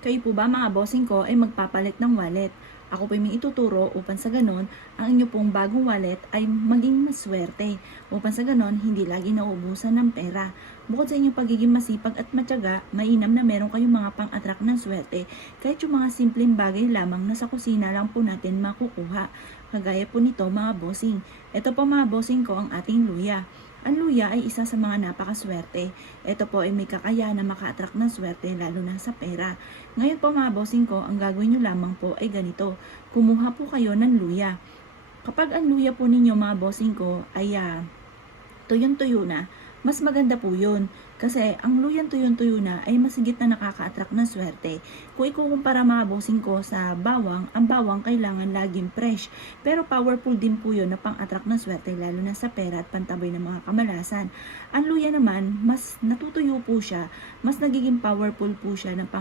Kayo po ba mga bossing ko ay magpapalit ng wallet? Ako po may ituturo upang sa ganon, ang inyo pong bagong wallet ay maging maswerte. Upang sa ganon, hindi lagi nauubusan ng pera. Bukod sa inyong pagiging masipag at matyaga, mainam na meron kayong mga pang-attract ng swerte. Kahit yung mga simpleng bagay lamang na sa kusina lang po natin makukuha. Kagaya po nito mga bossing. Ito po mga bossing ko ang ating luya. Ang luya ay isa sa mga napakaswerte. Ito po ay may kakayahan na maka-attract ng swerte lalo na sa pera. Ngayon po mga bossing ko, ang gagawin nyo lamang po ay ganito. Kumuha po kayo ng luya. Kapag ang luya po ninyo mga bossing ko ay tuyong-tuyo na, mas maganda po yun. Kasi ang luyang tuyong-tuyo na ay masigit na nakaka-attract ng swerte. Kung ikukumpara mga bossing ko sa bawang, ang bawang kailangan laging fresh. Pero powerful din po yun na pang-attract ng swerte lalo na sa pera at pantaboy ng mga kamalasan. Ang luya naman, mas natutuyo po siya, mas nagiging powerful po siya ng